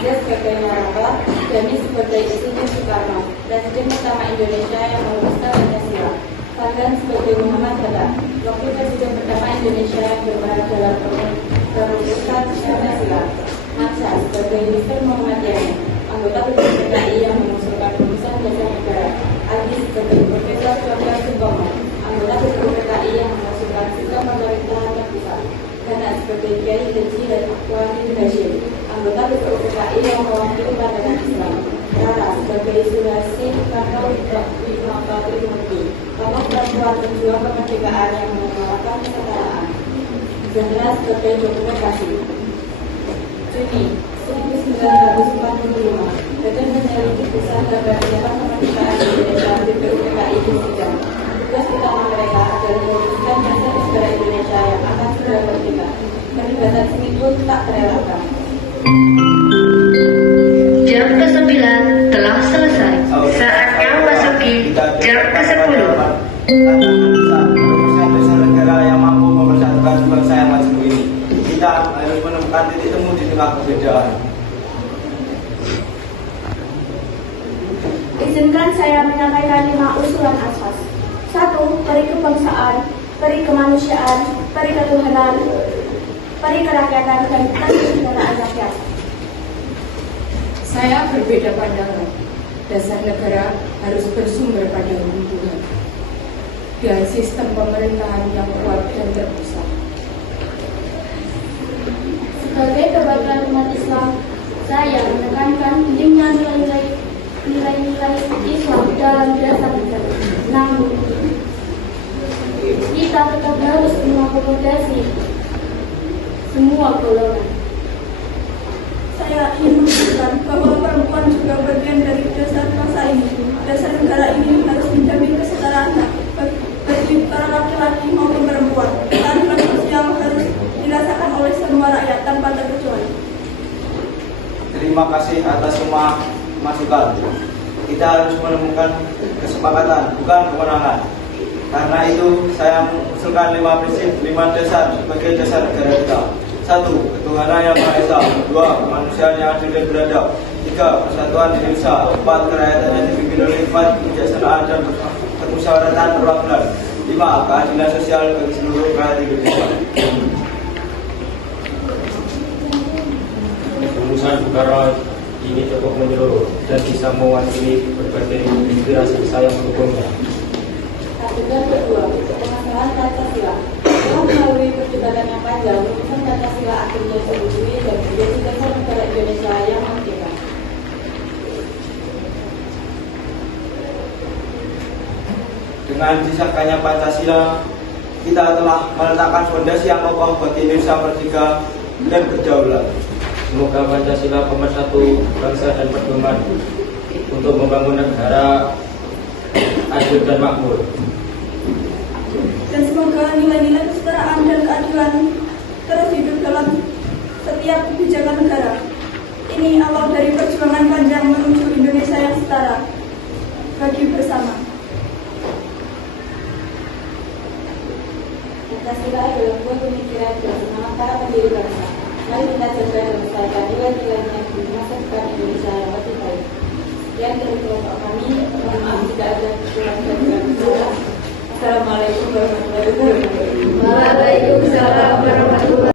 Anda sebagai narrator, Dani sebagai istrinya Soekarno, Presiden pertama Indonesia yang merumuskan Pancasila. Farhan sebagai Muhammad Hatta, Wakil Presiden pertama Indonesia yang berperan dalam perumusan Pancasila. Mansa sebagai Mr. Muhammad Yani, anggota PKI yang mengusulkan rumusan dasar negara. Adi sebagai Profesor Dr. Supomo, anggota PKI yang mengusulkan sistem pemerintahan terpusat. Gana sebagai Kiai Haji Wahid Hashim, anggota PKI yang mewakili Pandangan Islam. Rara sebagai Sulasi Soekarno Witmawati, tokoh perempuan pejuang kemerdekaan yang menyuarakan kesetaraan. Zahra sebagai dokumentasi. Juni 1945, Badan Penyelidik Besar Badan Kemerdekaan Indonesia BPUPKI disidang. Tugas utama mereka adalah mewujudkan dasar negara Indonesia yang akan segera merdeka. Perlibatan seni pun tak terelakkan. Jam ke-9 telah selesai. Saatnya memasuki jam ke-10. Dasar negara yang mampu mempersatukan bangsa yang majemuk ini. Kita harus menemukan titik temu di tengah perbedaan. Izinkan saya menyampaikan 5 usulan asas. 1. Peri kebangsaan, peri kemanusiaan, peri ketuhanan, peri kerakyatan, dan peri kenegaraan rakyat. Saya berbeda pandangan. Dasar negara harus bersumber pada hukum Tuhan dan sistem pemerintahan yang kuat dan terpusat. Sebagai perwakilan umat Islam, saya menekankan pentingnya nilai-nilai Islam dalam dasar negara. Namun, kita tetap harus mengakomodasi semua golongan. Saya ingin menunjukkan bahwa perempuan juga bagian dari dasar bangsa ini. Dasar negara ini harus menjamin kesetaraan hak bagi para laki-laki maupun perempuan. Keadilan sosial harus dirasakan oleh semua rakyat tanpa terkecuali. Terima kasih atas semua masukan. Kita harus menemukan kesepakatan, bukan kemenangan. Karena itu, saya mengusulkan 5 prinsip, 5 dasar sebagai dasar negara kita. 1. Ketuhanan yang Maha Esa. 2. Kemanusiaan yang adil dan beradab. 3. Persatuan Indonesia. 4. Kerakyatan yang dipimpin oleh hikmat, kebijaksanaan dan permusyawaratan perwakilan. 5. Keadilan sosial bagi seluruh rakyat Indonesia. Rumusan Soekarno ini cukup menyeluruh dan bisa mewakili berbagai inspirasi saya mendukungnya. Kategori kedua, pemasaran Pancasila. Setelah melalui perdebatan yang panjang, rumusan Pancasila akhirnya disetujui dan menjadi dasar negara Indonesia yang merdeka. Dengan disahkannya Pancasila, kita telah meletakkan fondasi yang kokoh bagi Indonesia merdeka dan berdaulat. Semoga Pancasila pemersatu bangsa dan pedoman untuk membangun negara adil dan makmur. Dan semoga nilai-nilai kesetaraan dan keadilan terus hidup dalam setiap kebijakan negara. Ini awal dari perjuangan panjang menuju Indonesia yang setara bagi bersama. Pancasila adalah buah pemikiran dan semangat para pendiri bangsa. Mari kita jaga dan lestarikan nilai-nilainya di masa depan Indonesia yang lebih baik. Sekian dari kelompok kami. Mohon maaf jika ada kekurangan dan kekurangan. Assalamualaikum warahmatullahi wabarakatuh. Waalaikumsalam warahmatullahi wabarakatuh.